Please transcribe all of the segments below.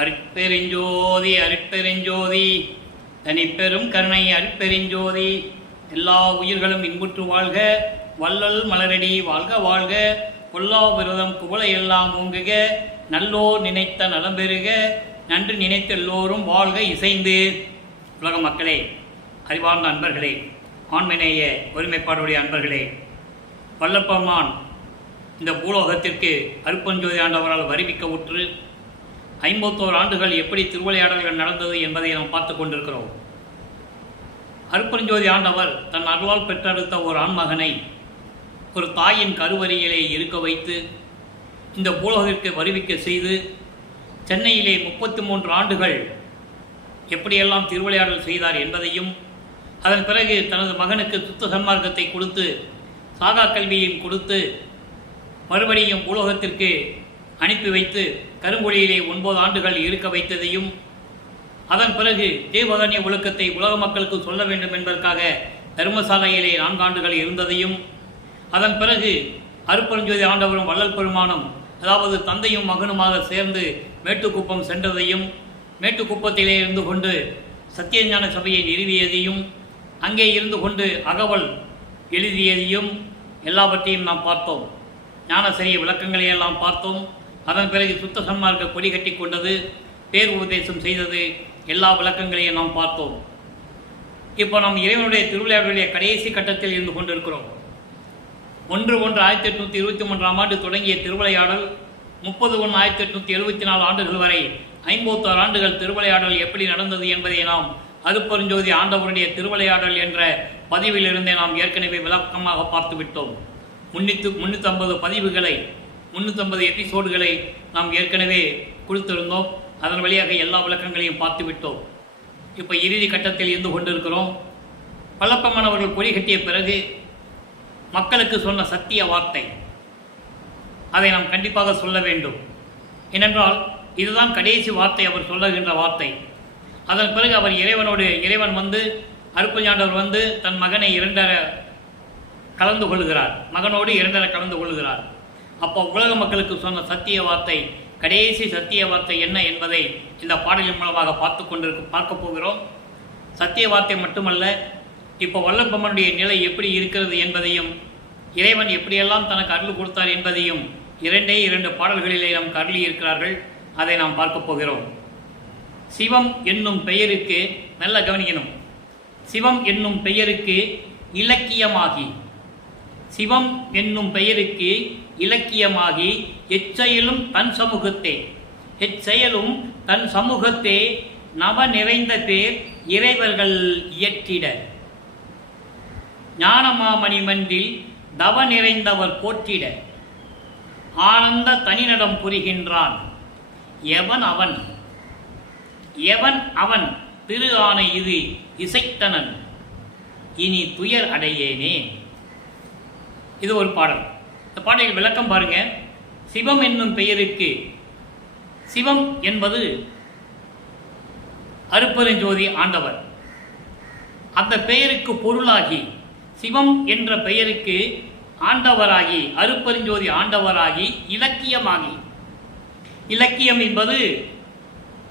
அருட்பெருஞ்சோதி அருட்பெருஞ்சோதி தனிப்பெரும் கருணை அருட்பெருஞ்சோதி. எல்லா உயிர்களும் இன்புற்று வாழ்க, வள்ளல் மலரடி வாழ்க வாழ்க, கொல்லா விரதம் குவளை எல்லாம் ஓங்குக, நல்லோர் நினைத்த நலம் பெறுக, நன்று நினைத்த எல்லோரும் வாழ்க இசைந்து. உலக மக்களே, அறிவார்ந்த அன்பர்களே, ஆண்மநேய ஒருமைப்பாடுடைய அன்பர்களே, வல்லப்பெருமான் இந்த பூலோகத்திற்கு அருட்பெருஞ்சோதி ஆண்டவரால் வருவிக்க உற்று 51 ஆண்டுகள் எப்படி திருவிளையாடல்கள் நடந்தது என்பதை நாம் பார்த்து கொண்டிருக்கிறோம். அருட்பெருஞ்சோதி ஆண்டவர் தன் அருளால் பெற்றெடுத்த ஒரு ஆண்மகனை ஒரு தாயின் கருவறையிலே இருக்க வைத்து இந்த பூலோகத்திற்கு வருவிக்க செய்து சென்னையிலே 33 ஆண்டுகள் எப்படியெல்லாம் திருவிளையாடல் செய்தார் என்பதையும், அதன் பிறகு தனது மகனுக்கு சுத்த சன்மார்க்கத்தை கொடுத்து சாகா கல்வியையும் கொடுத்து மறுபடியும் பூலோகத்திற்கு அனுப்பி வைத்து கருங்குழியிலே 9 ஆண்டுகள் இருக்க வைத்ததையும், அதன் பிறகு தேவதன்ய ஒழுக்கத்தை உலக மக்களுக்கு சொல்ல வேண்டும் என்பதற்காக தர்மசாலையிலே 4 ஆண்டுகள் இருந்ததையும், அதன் பிறகு அருட்பெருஞ்சோதி ஆண்டவரும் வள்ளல் பெருமானும் அதாவது தந்தையும் மகனுமாக சேர்ந்து மேட்டுக்குப்பம் சென்றதையும், மேட்டுக்குப்பத்திலே இருந்து கொண்டு சத்தியஞான சபையை நிறுவியதையும், அங்கே இருந்து கொண்டு அகவல் எழுதியதையும் எல்லாவற்றையும் நாம் பார்த்தோம். ஞானசரிய விளக்கங்களையெல்லாம் பார்த்தோம். அதன் பிறகு சுத்த சன்மார்க்க கொடி கட்டி கொண்டது, பேர் உபதேசம் செய்தது, எல்லா விளக்கங்களையும் நாம் பார்த்தோம். இப்போ நாம் இறைவனுடைய திருவிளையாடலுடைய கடைசி கட்டத்தில் இருந்து கொண்டிருக்கிறோம். 1/1/1823 ஆண்டு தொடங்கிய திருவிளையாடல் 30/1/1874 ஆண்டுகள் வரை 56 ஆண்டுகள் திருவிளையாடல் எப்படி நடந்தது என்பதை நாம் அருட்பெருஞ்சோதி ஆண்டவருடைய திருவிளையாடல் என்ற பதிவிலிருந்தே நாம் ஏற்கனவே விளக்கமாக பார்த்துவிட்டோம். 350 பதிவுகளை 350 எபிசோடுகளை நாம் ஏற்கனவே கொடுத்திருந்தோம். அதன் வழியாக எல்லா விளக்கங்களையும் பார்த்துவிட்டோம். இப்போ இறுதி கட்டத்தில் இருந்து கொண்டிருக்கிறோம். வல்லப்பெருமானவர்கள் கொடி கட்டிய பிறகு மக்களுக்கு சொன்ன சத்திய வார்த்தை, அதை நாம் கண்டிப்பாக சொல்ல வேண்டும். ஏனென்றால் இதுதான் கடைசி வார்த்தை, அவர் சொல்லுகின்ற வார்த்தை. அதன் பிறகு அவர் இறைவன் வந்து அருட்பெருஞ்சாண்டவர் வந்து தன் மகனை 2 கலந்து கொள்கிறார், மகனோடு 2 கலந்து கொள்கிறார். அப்போ உலக மக்களுக்கு சொன்ன சத்திய வார்த்தை, கடைசி சத்திய வார்த்தை என்ன என்பதை இந்த பாடலின் மூலமாக பார்க்க போகிறோம். சத்திய வார்த்தை மட்டுமல்ல, இப்போ வல்லப்பெருமானுடைய நிலை எப்படி இருக்கிறது என்பதையும், இறைவன் எப்படியெல்லாம் தனக்கு அருள் கொடுத்தார் என்பதையும் 2 பாடல்களிலே நமக்கு அருளி இருக்கிறார்கள். அதை நாம் பார்க்க போகிறோம். சிவம் என்னும் பெயருக்கு, நல்ல கவனிக்கணும், சிவம் என்னும் பெயருக்கு இலக்கியமாகி, சிவம் என்னும் பெயருக்கு இலக்கியமாகி எச்செயலும் தன் சமூகத்தே, எச்செயலும் தன் சமூகத்தே நவ நிறைந்த பேர் இறைவர்கள் இயற்றிட, ஞானமாமணி மன்றில் தவ நிறைந்தவர் போற்றிட, ஆனந்த தனிநடம் புரிகின்றான் எவன் அவன், எவன் அவன் திரு ஆணை இது இசைத்தனன் இனி துயர் அடையேனே. இது ஒரு பாடல். இந்த பாடலில் விளக்கம் பாருங்க. சிவம் என்னும் பெயருக்கு, சிவம் என்பது அருட்பெருஞ்சோதி ஆண்டவர். அந்த பெயருக்கு பொருளாகி, சிவம் என்ற பெயருக்கு ஆண்டவராகி, அருட்பெருஞ்சோதி ஆண்டவராகி, இலக்கியமாகி, இலக்கியம் என்பது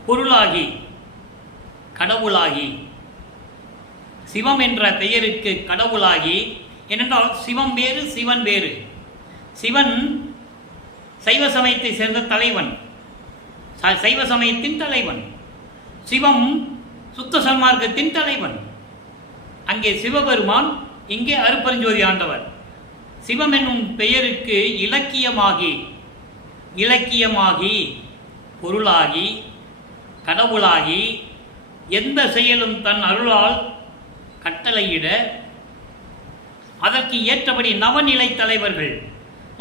பொருளாகி கடவுளாகி, சிவம் என்ற பெயருக்கு கடவுளாகி. ஏனென்றால் சிவம் வேறு, சிவன் வேறு. சிவன் சைவ சமயத்தை சேர்ந்த தலைவன், சைவ சமயத்தின் தலைவன். சிவம் சுத்த சன்மார்க்கத்தின் தலைவன். அங்கே சிவபெருமான், இங்கே அருட்பெருஞ்சோதி ஆண்டவர். சிவம் என்னும் பெயருக்கு இலக்கியமாகி, இலக்கியமாகி பொருளாகி கடவுளாகி, எந்த செயலும் தன் அருளால் கட்டளையிட, அதற்கு ஏற்றபடி நவநிலை தலைவர்கள்,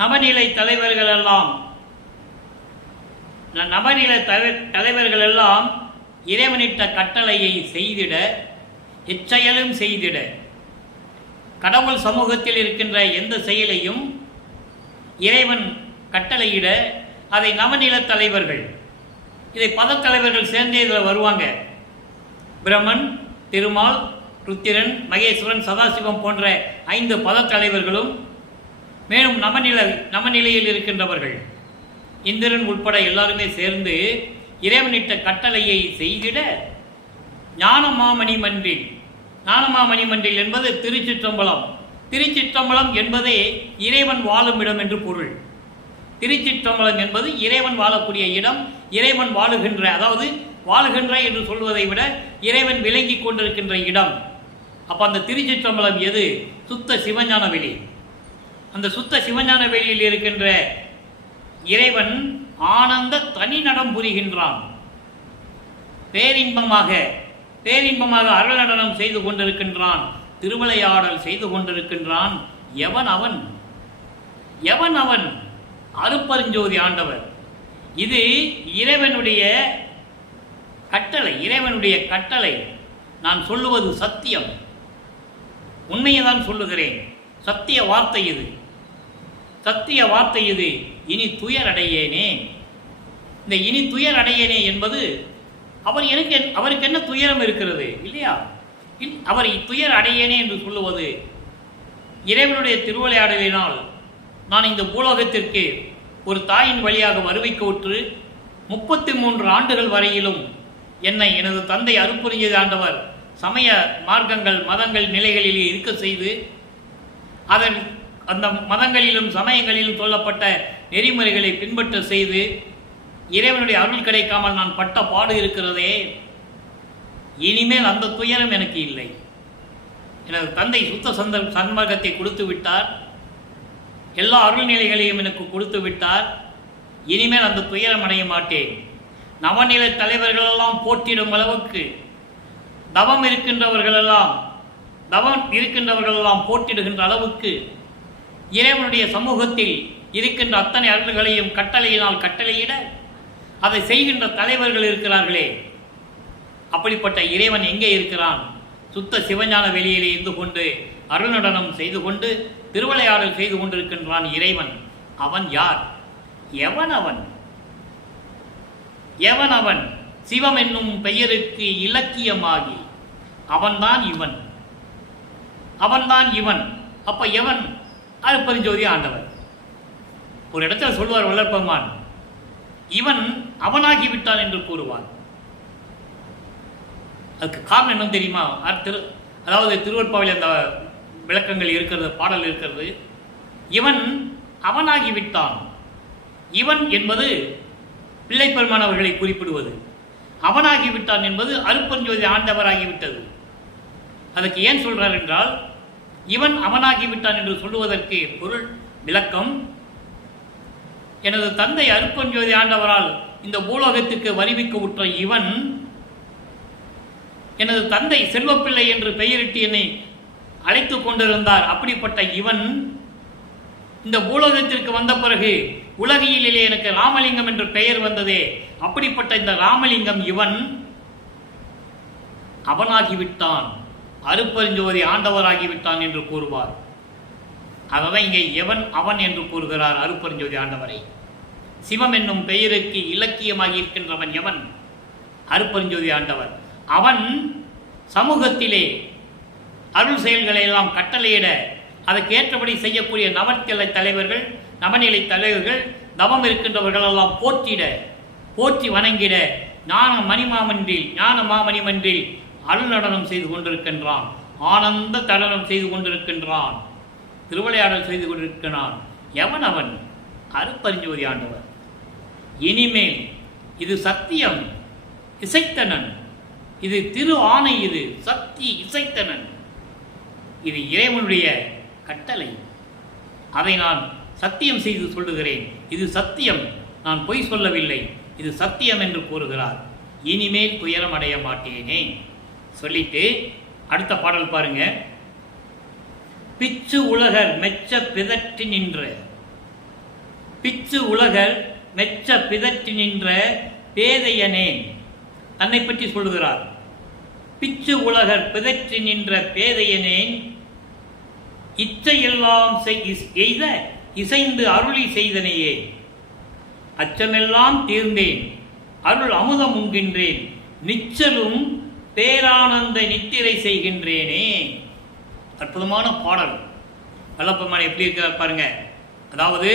நவநிலை தலைவர்கள் எல்லாம், நவநிலை தலைவர்கள் எல்லாம் இறைவனிட்ட கட்டளையை செய்திட, எச்செயலும் செய்திட, கடவுள் சமூகத்தில் இருக்கின்ற எந்த செயலையும் இறைவன் கட்டளையிட, அதை நவநில தலைவர்கள், இதை பதத்தலைவர்கள் சேர்ந்தே இதில் வருவாங்க. பிரம்மன், திருமால், ருத்திரன், மகேஸ்வரன், சதாசிவம் போன்ற 5 பதத்தலைவர்களும், மேலும் நவநிலையில் இருக்கின்றவர்கள் இந்திரன் உட்பட எல்லாருமே சேர்ந்து இறைவனிட்ட கட்டளையை செய்திட ஞானமாமணி மன்றில், ஞானமாமணி மன்றில் என்பது திருச்சிற்றம்பலம். திருச்சிற்றம்பலம் என்பதே இறைவன் வாழும் இடம் என்று பொருள். திருச்சிற்றம்பலம் என்பது இறைவன் வாழக்கூடிய இடம், இறைவன் வாழுகின்ற, அதாவது வாழுகின்ற என்று சொல்வதை விட இறைவன் விளங்கி கொண்டிருக்கின்ற இடம். அப்போ அந்த திருச்சிற்றம்பலம் எது? சுத்த சிவஞான வெளி. அந்த சுத்த சிவஞான வெளியில் இருக்கின்ற இறைவன் ஆனந்த தனி நடம் புரிகின்றான். பேரின்பமாக பேரின்பமாக அருள் நடனம் செய்து கொண்டிருக்கின்றான், திருவிளையாடல் செய்து கொண்டிருக்கின்றான். எவன் அவன்? எவன் அவன்? அருட்பெருஞ்சோதி ஆண்டவர். இது இறைவனுடைய கட்டளை, இறைவனுடைய கட்டளை. நான் சொல்லுவது சத்தியம், உண்மையை தான் சொல்லுகிறேன். சத்திய வார்த்தை இது, சத்திய வார்த்தை இது. இனி துயர் அடையேனே. இந்த இனி துயர் அடையேனே என்பது அவருக்கு என்ன துயரம் இருக்கிறது இல்லையா? அவர் துயர் அடையேனே என்று சொல்லுவது இறைவனுடைய திருவிளையாடலினால் நான் இந்த பூலோகத்திற்கு ஒரு தாயின் வழியாக வருவிக்க உற்று 33 ஆண்டுகள் வரையிலும் என்னை எனது தந்தை அருட்பெருஞ்சோதி ஆண்டவர் சமய மார்க்கங்கள் மதங்கள் நிலைகளில் இருக்க செய்து, அந்த மதங்களிலும் சமயங்களிலும் சொல்லப்பட்ட நெறிமுறைகளை பின்பற்ற செய்து இறைவனுடைய அருள் கிடைக்காமல் நான் பட்ட பாடு இருக்கிறதே. இனிமேல் அந்த துயரம் எனக்கு இல்லை. எனது தந்தை சுத்த சன்மார்க்கத்தை கொடுத்து விட்டார், எல்லா அருள்நிலைகளையும் எனக்கு கொடுத்து விட்டார். இனிமேல் அந்த துயரம் அடைய மாட்டேன். நவநிலை தலைவர்களெல்லாம் போற்றிடும் அளவுக்கு தவம் இருக்கின்றவர்களெல்லாம் போற்றிடுகின்ற அளவுக்கு இறைவனுடைய சமூகத்தில் இருக்கின்ற அத்தனை அருள்களையும் கட்டளையினால் கட்டளையிட அதை செய்கின்ற தலைவர்கள் இருக்கிறார்களே, அப்படிப்பட்ட இறைவன் எங்கே இருக்கிறான்? சுத்த சிவஞான வெளியிலே இருந்து கொண்டு அருள் நடனம் செய்து கொண்டு திருவிளையாடல் செய்து கொண்டிருக்கின்றான் இறைவன். அவன் யார்? எவன் அவன்? எவன் அவன்? சிவம் என்னும் பெயருக்கு இலக்கியமாகி அவன்தான் இவன், அவன்தான் இவன். அப்ப எவன்? அருட்பெருஞ்சோதி ஆண்டவர். ஒரு இடத்துல சொல்வார் வல்லற்பெருமான், இவன் அவனாகிவிட்டான் என்று கூறுவான். அதுக்கு காரணம் என்ன தெரியுமா? அதாவது திருவற்பாவில் அந்த விளக்கங்கள் இருக்கிறது, பாடல் இருக்கிறது. இவன் அவனாகிவிட்டான். இவன் என்பது பிள்ளை பெருமான் அவர்களை குறிப்பிடுவது, அவனாகிவிட்டான் என்பது அருட்பெருஞ்சோதி ஆண்டவராகிவிட்டது. அதுக்கு ஏன் சொல்றார் என்றால், இவன் அவனாகிவிட்டான் என்று சொல்லுவதற்கு பொருள் விளக்கம், எனது தந்தை அருட்பெருஞ்சோதி ஆண்டவரால் இந்த பூலோகத்துக்கு வருவிக்க உற்ற இவன், எனது தந்தை செல்வப்பிள்ளை என்று பெயரிட்டு என்னை அழைத்து கொண்டிருந்தார். அப்படிப்பட்ட இவன் இந்த பூலோகத்திற்கு வந்த பிறகு உலகியலிலே எனக்கு ராமலிங்கம் என்று பெயர் வந்ததே, அப்படிப்பட்ட இந்த ராமலிங்கம் இவன் அவனாகிவிட்டான், அருட்பெருஞ்சோதி ஆண்டவராகிவிட்டான் என்று கூறுவார். அதனால் இங்கே எவன் அவன் என்று கூறுகிறார் அருட்பெருஞ்சோதி ஆண்டவரை. சிவம் என்னும் பெயருக்கு இலக்கியமாகி இருக்கின்றவன் எவன்? அருட்பெருஞ்சோதி ஆண்டவர். அவன் சமூகத்திலே அருள் செயல்களை எல்லாம் கட்டளையிட அதற்கேற்றபடி செய்யக்கூடிய நவநிலை தலைவர்கள், நவநிலை தலைவர்கள், தவம் இருக்கின்றவர்கள் எல்லாம் போற்றி வணங்கிட ஞான மாமணிமன்றில் அருள் நடனம் செய்து கொண்டிருக்கின்றான், ஆனந்த தடனம் செய்து கொண்டிருக்கின்றான், திருவிளையாடல் செய்து கொண்டிருக்கிறான். எவன் அவன்? அருட்பெருஞ்சோதி ஆண்டவர். இனிமேல் இது சத்தியம் இசைத்தனன், இது திரு ஆணை, இது சக்தி இசைத்தனன், இது இறைவனுடைய கட்டளை. அதை நான் சத்தியம் செய்து சொல்லுகிறேன். இது சத்தியம், நான் பொய் சொல்லவில்லை, இது சத்தியம் என்று கூறுகிறார். இனிமேல் துயரம் அடைய மாட்டேனே சொல்லிட்டு அடுத்த பாடல் பாருங்க. பிச்சு உலகர் மெச்ச பிதற்றி நின்ற, பிச்சு உலகர் மெச்ச பிதற்றி நின்ற பேதையனேன், தன்னை பற்றி சொல்லுகிறார். பிச்சு உலகர் பிதற்றி நின்ற பேதையனேன், இச்சையெல்லாம் எய்த இசைந்து அருளி செய்தனையே, அச்சமெல்லாம் தீர்ந்தேன் அருள் அமுதம் உண்கின்றேன், நிச்சலும் பேரானந்த நித்திரை செய்கின்றேனே. அற்புதமான பாடல். வல்லப்பெருமான் எப்படி இருக்கிறார் பாருங்க. அதாவது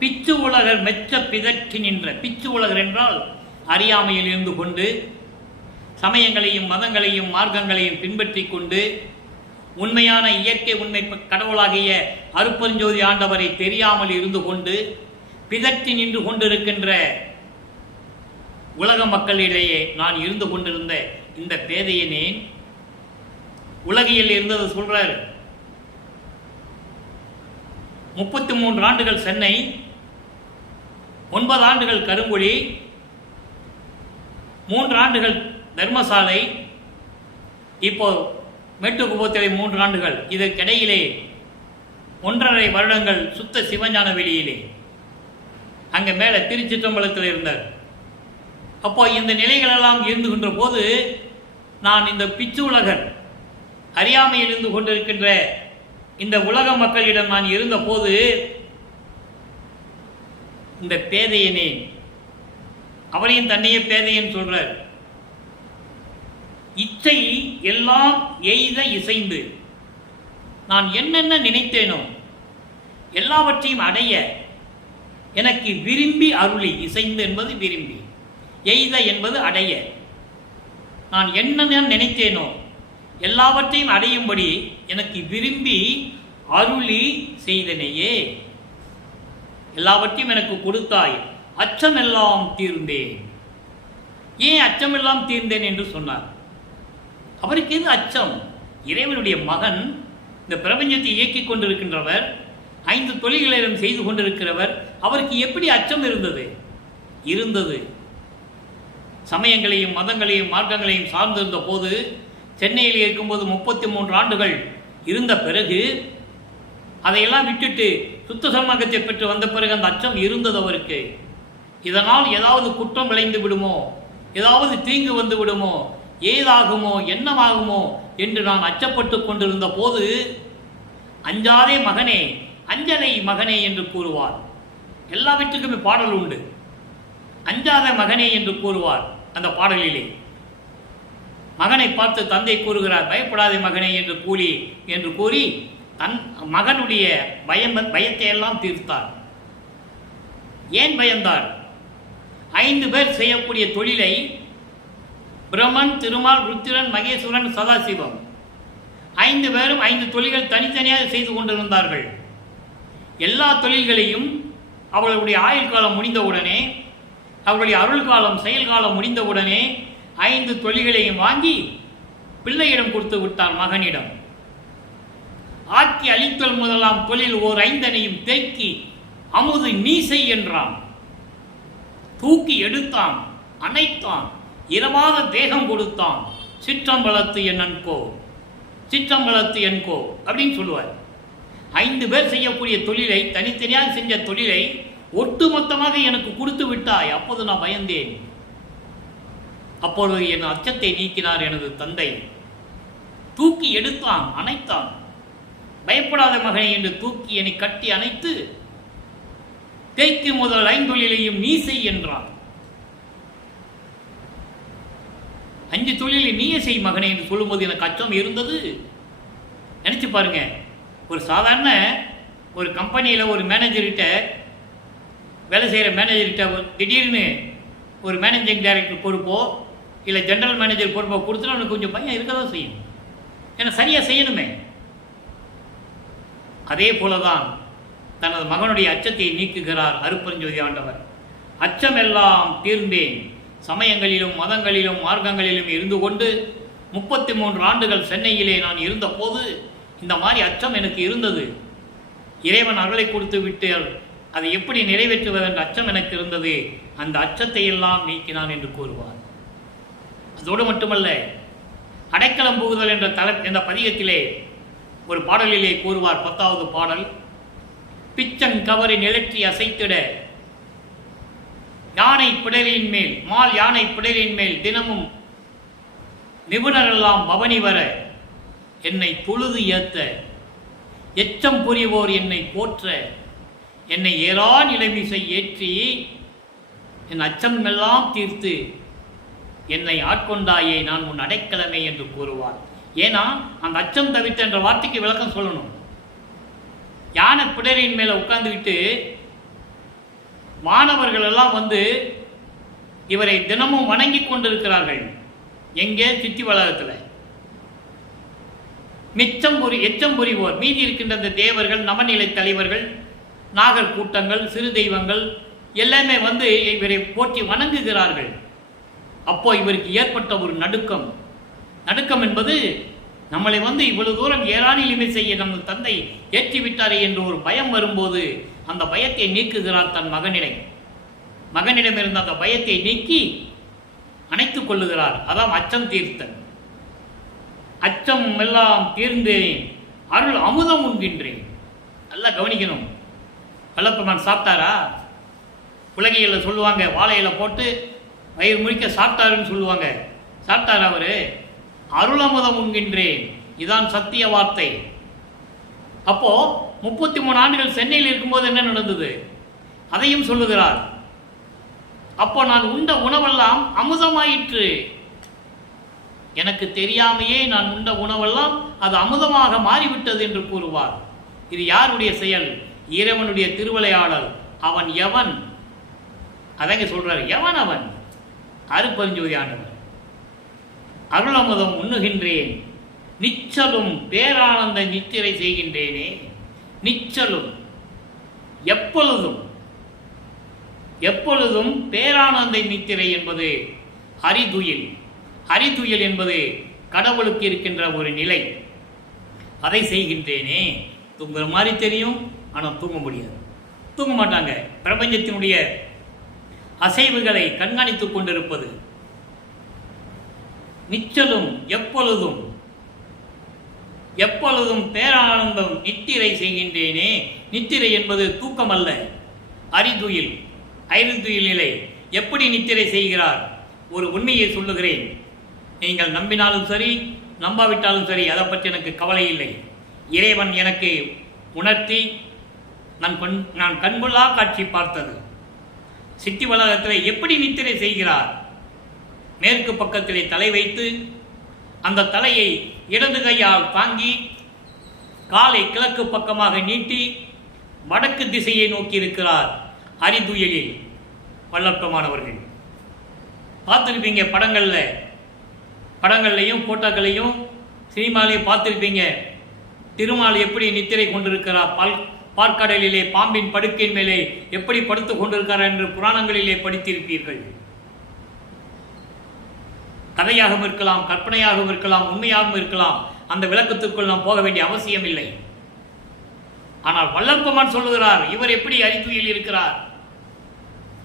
பிச்சு உலகர் மெச்ச பிதற்றி நின்ற, பிச்சு உலகர் என்றால் அறியாமையில் இருந்து கொண்டு சமயங்களையும் மதங்களையும் மார்க்கங்களையும் பின்பற்றி கொண்டு உண்மையான இயற்கை உண்மை கடவுளாகிய அருட்பெருஞ்சோதி ஆண்டவரை தெரியாமல் இருந்து கொண்டு பிதற்றி நின்று கொண்டிருக்கின்ற உலக மக்களிடையே நான் இருந்து கொண்டிருந்த இந்த பேதையனேன் உலகில் இருந்தது சொல்றாரு. 33 ஆண்டுகள் சென்னை, 9 ஆண்டுகள் கருங்குழி, 3 ஆண்டுகள் தர்மசாலை, இப்போ மேட்டுக்குப்பத்திலே 3 ஆண்டுகள். இதற்கிடையிலே 1.5 வருடங்கள் சுத்த சிவஞான வெளியிலே அங்கே மேலே திருச்சிற்றம்பலத்தில் இருந்தார். அப்போ இந்த நிலைகளெல்லாம் இருந்து கொன்ற போது நான் இந்த பிச்சு உலகர் அறியாமையில் இருந்து கொண்டிருக்கின்ற இந்த உலக மக்களிடம் நான் இருந்த போது இந்த பேதையனே, அவரையும் தன்னையே பேதையன் சொல்றார், இச்சை எல்லாம் எய்த இசைந்து நான் என்னென்ன நினைத்தேனோ எல்லாவற்றையும் அடைய எனக்கு விரும்பி அருளி. இசைந்து என்பது விரும்பி, எய்த என்பது அடைய. நான் என்ன நினைத்தேனோ எல்லாவற்றையும் அடையும்படி எனக்கு விரும்பி அருளி செய்தனையே. எல்லாவற்றையும் எனக்கு கொடுத்தாய், அச்சமெல்லாம் தீர்ந்தேன். ஏன் அச்சமெல்லாம் தீர்ந்தேன் என்று சொன்னார்? அவருக்கு எது அச்சம்? இறைவனுடைய மகன், இந்த பிரபஞ்சத்தை இயக்கிக் கொண்டிருக்கின்றவர், 5 தொழில்களையும் செய்து கொண்டிருக்கிறவர், அவருக்கு எப்படி அச்சம் இருந்தது? சமயங்களையும் மதங்களையும் மார்க்கங்களையும் சார்ந்திருந்த போது, சென்னையில் இருக்கும்போது 33 ஆண்டுகள் இருந்த பிறகு அதையெல்லாம் விட்டுட்டு சுத்த சன்மார்க்கத்தை பெற்று வந்த பிறகு அந்த அச்சம் இருந்தது அவருக்கு. இதனால் ஏதாவது குற்றம் விளைந்து விடுமோ, ஏதாவது தீங்கு வந்து விடுமோ, ஏதாகுமோ, என்னமாகுமோ என்று நான் அச்சப்பட்டு கொண்டிருந்த போது, அஞ்சாதே மகனே, அஞ்சலை மகனே என்று கூறுவார். எல்லாவற்றுக்குமே பாடல் உண்டு. அஞ்சாத மகனே என்று கூறுவார் அந்த பாடலிலே. மகனை பார்த்து தந்தை கூறுகிறார், பயப்படாதே மகனே என்று கூறி தன் மகனுடைய பயத்தை எல்லாம் தீர்த்தார். ஏன் பயந்தார்? 5 பேர் செய்யக்கூடிய தொழிலை பிரம்மன், திருமால், ருத்திரன், மகேஸ்வரன், சதாசிவம் 5 பேரும் 5 தொழில்கள் தனித்தனியாக செய்து கொண்டிருந்தார்கள். எல்லா தொழில்களையும் அவர்களுடைய ஆயுள் காலம் முடிந்தவுடனே, அவர்களுடைய அருள் காலம் செயல் காலம் முடிந்தவுடனே 5 தொழில்களையும் வாங்கி பிள்ளையிடம் கொடுத்து விட்டார், மகனிடம். ஆக்கி அழித்தல் முதலாம் தொழில் ஓர் 5 தேக்கி அமுது நீசை என்றான். தூக்கி எடுத்தான், அணைத்தான், இரவாத தேகம் கொடுத்தான். சிற்றம்பலத்து என்னன்கோ, சிற்றம்பலத்து என்கோ அப்படின்னு சொல்லுவார். 5 பேர் செய்யக்கூடிய தொழிலை, தனித்தனியாக செஞ்ச தொழிலை ஒட்டுமொத்தமாக எனக்கு கொடுத்து விட்டாய். அப்போது நான் பயந்தேன். அப்பொழுது என் அச்சத்தை நீக்கினார் எனது தந்தை. தூக்கி எடுத்தான், அணைத்தான். பயப்படாத மகனை என்று தூக்கி என்னை கட்டி அணைத்து, தேய்க்கு முதல் 5 தொழிலையும் நீ செய் என்றான். 5 தொழிலை நீயே செய் மகனே என்று சொல்லும்போது எனக்கு அச்சம் இருந்தது. நினைச்சு பாருங்க, ஒரு சாதாரண ஒரு கம்பெனியில் ஒரு மேனேஜர்கிட்ட வேலை செய்கிற மேனேஜர்கிட்ட திடீர்னு ஒரு மேனேஜிங் டைரக்டர் பொறுப்போ இல்லை ஜெனரல் மேனேஜர் பொறுப்போ கொடுத்துட்டு அவனுக்கு கொஞ்சம் பையன் இருக்க தான் செய்யும். ஏன்னா சரியாக செய்யணுமே. அதே போலதான் தனது மகனுடைய அச்சத்தை நீக்குகிறார் அருட்பெருஞ்சோதி ஆண்டவர். அச்சமெல்லாம் தீர்ந்தேன். சமயங்களிலும் மதங்களிலும் மார்க்கங்களிலும் இருந்து கொண்டு 33 ஆண்டுகள் சென்னையிலே நான் இருந்த போது இந்த மாதிரி அச்சம் எனக்கு இருந்தது. இறைவன் அருளை கொடுத்து விட்டு அதை எப்படி நிறைவேற்றுவது என்ற அச்சம் எனக்கு இருந்தது. அந்த அச்சத்தை எல்லாம் நீக்கினான் என்று கூறுவார். அதோடு மட்டுமல்ல, அடைக்கலம் புகுதல் என்ற பதிகத்திலே ஒரு பாடலிலே கூறுவார். 10வது பாடல். பிச்சன் கவரை நிலற்றி அசைத்திட யானை பிடலின் மேல், மால் யானை பிடலின் மேல் தினமும் நிபுணரெல்லாம் பவனி வர என்னை தொழுது ஏத்த, எச்சம் புரிவோர் என்னை போற்ற, என்னை ஏறா நிலைமிசை ஏற்றி என் அச்சமெல்லாம் தீர்த்து என்னை ஆட்கொண்டாயே, நான் உன் அடைக்கலமே என்று கூறுவார். ஏன்னா அந்த அச்சம் தவிர்த்த என்ற வார்த்தைக்கு விளக்கம் சொல்லணும். யானை பிடரின் மேலே உட்கார்ந்துக்கிட்டு மாணவர்கள் எல்லாம் வந்து இவரை தினமும் வணங்கி கொண்டிருக்கிறார்கள். எங்கே? சித்தி வளாகத்தில். எச்சம் புரிவோர் மீதி இருக்கின்ற அந்த தேவர்கள், நவநிலை தலைவர்கள், நாகர் கூட்டங்கள், சிறு தெய்வங்கள் எல்லாமே வந்து இவரை போற்றி வணங்குகிறார்கள். அப்போ இவருக்கு ஏற்பட்ட ஒரு நடுக்கம் என்பது நம்மளை வந்து இவ்வளவு தூரம் ஏறானிலுமே செய்ய நம்ம தந்தை ஏற்றிவிட்டாரே என்று ஒரு பயம் வரும்போது அந்த பயத்தை நீக்குகிறார் தன் மகனிடம் இருந்த அந்த பயத்தை நீக்கி அணைத்துக் கொள்ளுகிறார். அதான் அச்சம் தீர்த்தன். அச்சம் எல்லாம் தீர்ந்தேன், அருள் அமுதம் உண்கின்றேன். நல்லா கவனிக்கணும். வல்லப்பெருமான் சாப்பிட்டாரா? உலகியல்ல சொல்லுவாங்க, வாழையில போட்டு வயிறு முழிக்க சாப்பிட்டாருன்னு சொல்லுவாங்க. சாப்பிட்டாரா அவரு? அருளமுதம் உண்கின்றேன், இதான் சத்திய வார்த்தை. அப்போ 33 ஆண்டுகள் சென்னையில் இருக்கும்போது என்ன நடந்தது அதையும் சொல்லுகிறார். அப்போ நான் உண்ட உணவெல்லாம் அமுதமாயிற்று. எனக்கு தெரியாமையே நான் உண்ட உணவெல்லாம் அது அமுதமாக மாறிவிட்டது என்று கூறுவார். இது யாருடைய செயல்? இறைவனுடைய திருவிளையாடல். அவன் எவன்? அதங்க சொல்றாரு, எவன் அவன்? அருட்பெருஞ்சோதி ஆண்டவர். அருளமுதம் உண்ணுகின்றேன், நிச்சலும் பேரானந்த நித்திரை செய்கின்றேனே. நிச்சலும் எப்பொழுதும் பேரானந்த நித்திரை என்பது அறிதுயில் என்பது கடவுளுக்கு இருக்கின்ற ஒரு நிலை. அதை செய்கின்றேனே. தூங்குற மாதிரி தெரியும், ஆனால் தூங்க முடியாது. தூங்க மாட்டாங்க. பிரபஞ்சத்தினுடைய அசைவுகளை கண்காணித்துக் கொண்டிருப்பது. நிச்சலும் எப்பொழுதும் பேரானந்தம் நித்திரை செய்கின்றேனே. நித்திரை என்பது தூக்கம் அல்ல, அறிதுயில் நிலை. எப்படி நித்திரை செய்கிறார்? ஒரு உண்மையை சொல்லுகிறேன். நீங்கள் நம்பினாலும் சரி, நம்பாவிட்டாலும் சரி, அதை பற்றி எனக்கு கவலை இல்லை. இறைவன் எனக்கு உணர்த்தி நான் கண்கொள்ளா காட்சி பார்த்தது. சித்தி வளாகத்தில் எப்படி நித்திரை செய்கிறார்? மேற்கு பக்கத்திலே தலை வைத்து அந்த தலையை இடது கையால் தாங்கி காலை கிழக்கு பக்கமாக நீட்டி வடக்கு திசையை நோக்கி இருக்கிறார். அறிதுயிலில் வல்லற்பமானவர்கள் பார்த்துருப்பீங்க. படங்கள்லையும் போட்டோக்களையும் சினிமாலையும் பார்த்துருப்பீங்க. திருமால் எப்படி நித்திரை கொண்டிருக்கிறார், பார்க்கடலிலே பாம்பின் படுக்கையின் மேலே எப்படி படுத்து கொண்டிருக்கிறார் என்று புராணங்களிலே படித்திருப்பீர்கள். கதையாகவும் இருக்கலாம், கற்பனையாகவும் இருக்கலாம், உண்மையாகவும் இருக்கலாம். அந்த விளக்கத்திற்குள் நாம் போக வேண்டிய அவசியம் இல்லை. ஆனால் வல்லற்பெருமான் சொல்லுகிறார், இவர் எப்படி அறிதுயில் இருக்கிறார்,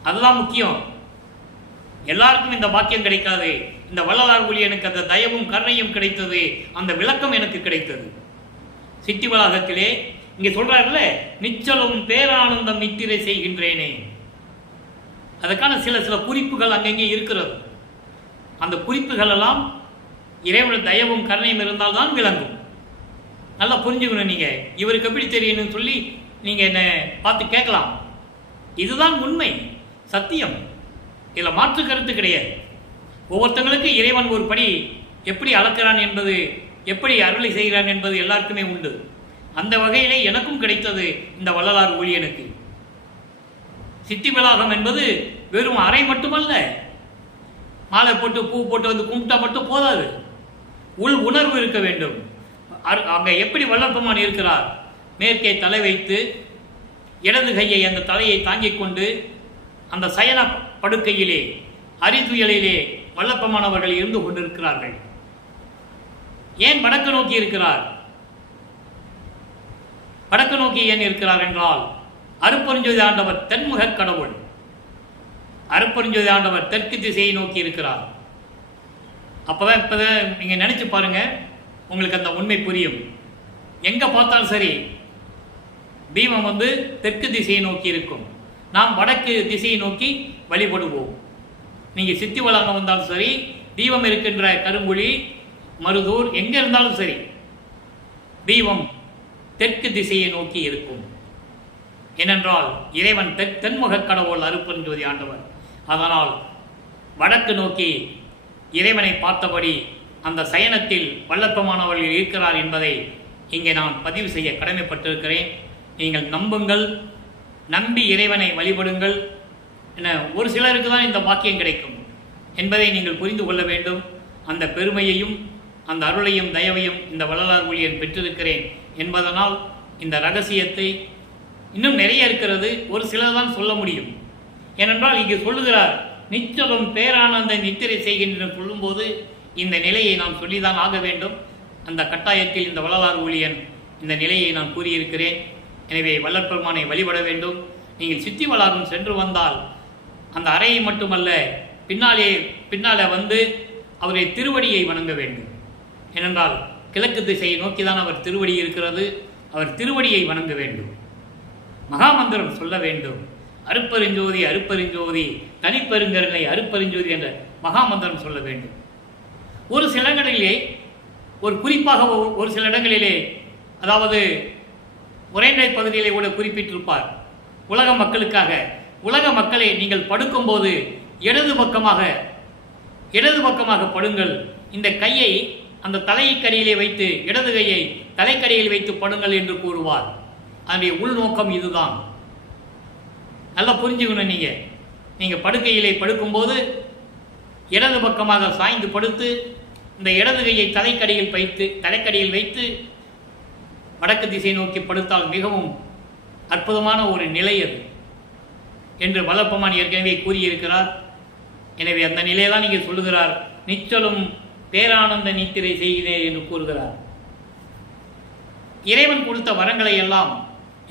அதுதான் முக்கியம். எல்லாருக்கும் இந்த பாக்கியம் கிடைக்காது. இந்த வள்ளலார் ஒளி எனக்கு அந்த தயவும் கருணையும் கிடைத்தது, அந்த விளக்கம் எனக்கு கிடைத்தது. சித்தி வளாகத்திலே இங்கே சொல்றாருல, நிச்சலும் பேரானந்தம் நித்திரை செய்கின்றேனே. அதுக்கான சில குறிப்புகள் அங்கங்கே இருக்கிறது. அந்த குறிப்புகள் எல்லாம் இறைவனுடைய தயவும் கருணையும் இருந்தால்தான் விளங்கும். நல்லா புரிஞ்சுக்கணும். நீங்க இவருக்கு எப்படி தெரியணும்னு சொல்லி நீங்க என்ன பார்த்து கேட்கலாம். இதுதான் உண்மை, சத்தியம். இதில் மாற்று கருத்து கிடையாது. ஒவ்வொருத்தங்களுக்கு இறைவன் ஒரு படி எப்படி அளக்கிறான் என்பது, எப்படி அருளை செய்கிறான் என்பது எல்லாருக்குமே உண்டு. அந்த வகையிலே எனக்கும் கிடைத்தது இந்த வள்ளலார் ஊழியனுக்கு. சித்தி வளாகம் என்பது வெறும் அறை மட்டுமல்ல. மாலை போட்டு பூ போட்டு வந்து கும்பிட்டா மட்டும் போதாது, உள் உணர்வு இருக்க வேண்டும். அங்கே எப்படி வல்லற்பெருமான் இருக்கிறார்? மேற்கே தலை வைத்து இடது கையை அந்த தலையை தாங்கிக் கொண்டு அந்த சயன படுக்கையிலே அறிதுயலிலே வல்லற்பெருமான் அவர்கள் இருந்து கொண்டிருக்கிறார்கள். ஏன் வடக்கு நோக்கி இருக்கிறார்? வடக்கு நோக்கி ஏன் இருக்கிறார் என்றால், அருட்பெருஞ்சோதி ஆண்டவர் தென்முக கடவுள். அருட்பெருஞ்சோதி ஆண்டவர் தெற்கு திசையை நோக்கி இருக்கிறார். இப்போதான் நீங்க நினைச்சு பாருங்க, உங்களுக்கு அந்த உண்மை புரியும். எங்க பார்த்தாலும் சரி, தீபம் வந்து தெற்கு திசையை நோக்கி இருக்கும். நாம் வடக்கு திசையை நோக்கி வழிபடுவோம். நீங்க சித்தி வளாகம் வந்தாலும் சரி, தீபம் இருக்கின்ற கருங்குழி, மருதூர் எங்க இருந்தாலும் சரி, தீபம் தெற்கு திசையை நோக்கி இருக்கும். ஏனென்றால் இறைவன் தென்முக கடவுள் அருட்பெருஞ்சோதி ஆண்டவர். அதனால் வடக்கு நோக்கி இறைவனை பார்த்தபடி அந்த சயனத்தில் வல்லற்பெருமானவர்கள் இருக்கிறார் என்பதை இங்கே நான் பதிவு செய்ய கடமைப்பட்டிருக்கிறேன். நீங்கள் நம்புங்கள், நம்பி இறைவனை வழிபடுங்கள். ஒரு சிலருக்கு தான் இந்த பாக்கியம் கிடைக்கும். என்பதை நீங்கள் புரிந்து கொள்ள வேண்டும். அந்த பெருமையையும் அந்த அருளையும் தயவையும் இந்த வள்ளலார் ஊழியன் பெற்றிருக்கிறேன் என்பதனால் இந்த ரகசியத்தை இன்னும் நிறைய இருக்கிறது, ஒரு சிலர்தான் சொல்ல முடியும். ஏனென்றால் இங்கு சொல்லுகிறார், நிச்சலும் பேரானந்த நித்திரை செய்கின்ற சொல்லும்போது இந்த நிலையை நாம் சொல்லிதான் ஆக வேண்டும். அந்த கட்டாயத்தில் இந்த வள்ளலார் ஊழியன் இந்த நிலையை நான் கூறியிருக்கிறேன். எனவே வள்ளற்பெருமானை வழிபட வேண்டும். நீங்கள் சித்தி வளாகம் சென்று வந்தால் அந்த அறையை மட்டுமல்ல, பின்னாலே வந்து அவருடைய திருவடியை வணங்க வேண்டும். ஏனென்றால் கிழக்கு திசையை நோக்கிதான் அவர் திருவடி இருக்கிறது. அவர் திருவடியை வணங்க வேண்டும். மகாமந்திரம் சொல்ல வேண்டும். அருப்பெருஞ்சோதி அருப்பெருஞ்சோதி தனிப்பெருங்கருணை அருப்பெருஞ்சோதி என்ற மகாமந்திரம் சொல்ல வேண்டும். ஒரு சில இடங்களிலே, ஒரு குறிப்பாக ஒரு சில இடங்களிலே, அதாவது உரைநடை பகுதியிலே கூட குறிப்பிட்டிருப்பார், உலக மக்களுக்காக, உலக மக்களை நீங்கள் படுக்கும்போது இடது பக்கமாக படுங்கள், இந்த கையை அந்த தலைக்கடியிலே வைத்து, இடது கையை தலைக்கடியில் வைத்து படுங்கள் என்று கூறுவார். அதனுடைய உள்நோக்கம் இதுதான். நல்லா புரிஞ்சுக்கணும். நீங்கள் படுக்கையிலே படுக்கும்போது இடது பக்கமாக சாய்ந்து படுத்து இந்த இடது கையை தலைக்கடியில் வைத்து வடக்கு திசை நோக்கி படுத்தால் மிகவும் அற்புதமான ஒரு நிலை அது என்று வல்லப்பெருமான் ஏற்கனவே கூறியிருக்கிறார். எனவே அந்த நிலையெல்லாம் நீங்கள் சொல்லுகிறார், நிச்சலும் பேரானந்த நித்திரை செய்கிறேன் என்று கூறுகிறார். இறைவன் கொடுத்த வரங்களை எல்லாம்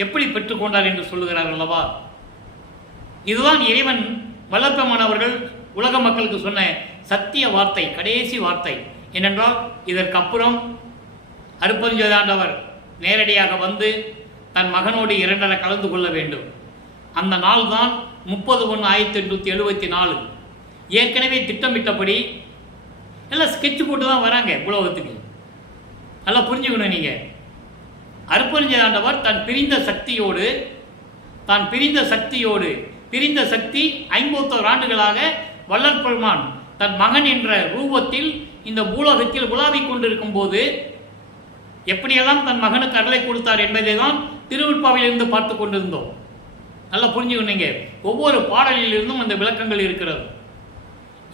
எப்படி பெற்றுக்கொண்டார் என்று சொல்லுகிறார் அல்லவா? இதுதான் இறைவன் வல்லப்பெருமான் அவர்கள் உலக மக்களுக்கு சொன்ன சத்திய வார்த்தை, கடைசி வார்த்தை. ஏனென்றால் இதற்கு அப்புறம் அருப்பெருஞ்சோதியாண்டவர் நேரடியாக வந்து தன் மகனோடு இரண்டரை கலந்து கொள்ள வேண்டும். அந்த நாள் தான் 30/1/1874. ஏற்கனவே திட்டமிட்டபடி எல்லாம் ஸ்கெட்ச் போட்டு தான் வராங்க உலகத்துக்கு. நல்லா புரிஞ்சுக்கணும். நீங்கள் அருப்பெருஞ்சோதியாண்டவர் தன் பிரிந்த சக்தி 51 ஆண்டுகளாக வள்ளற்பெருமான் தன் மகன் என்ற ரூபத்தில் இந்த பூலோகத்தில் உலாவிக் கொண்டிருக்கும் போது எப்படியெல்லாம் தன் மகனுக்கு அருளை கொடுத்தார் என்பதை தான் திருவிற்பாவிலிருந்து பார்த்து கொண்டிருந்தோம். நல்லா புரிஞ்சுக்கணுங்க. ஒவ்வொரு பாடலிலிருந்தும் அந்த விளக்கங்கள் இருக்கிறது.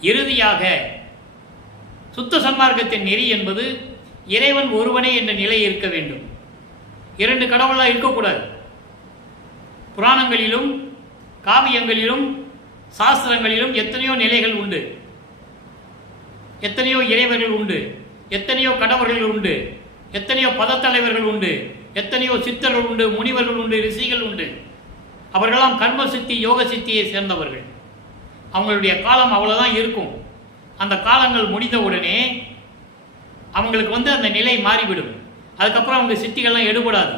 இறுதியாக சுத்த சன்மார்க்கத்தின் நெறி என்பது இறைவன் ஒருவனே என்ற நிலை இருக்க வேண்டும். 2 கடவுளாக இருக்கக்கூடாது. புராணங்களிலும் காவியங்களிலும் சாஸ்திரங்களிலும் எத்தனையோ நிலைகள் உண்டு, எத்தனையோ இறைவர்கள் உண்டு, எத்தனையோ கடவுள்கள் உண்டு, எத்தனையோ பதத்தலைவர்கள் உண்டு, எத்தனையோ சித்தர்கள் உண்டு, முனிவர்கள் உண்டு, ரிஷிகள் உண்டு. அவர்களெல்லாம் கர்ம சித்தி யோக சித்தியை சேர்ந்தவர்கள். அவங்களுடைய காலம் அவ்வளோதான் இருக்கும். அந்த காலங்கள் முடிந்தவுடனே அவங்களுக்கு அந்த நிலை மாறிவிடும். அதுக்கப்புறம் அவங்க சித்திகள்லாம் எடுபடாது.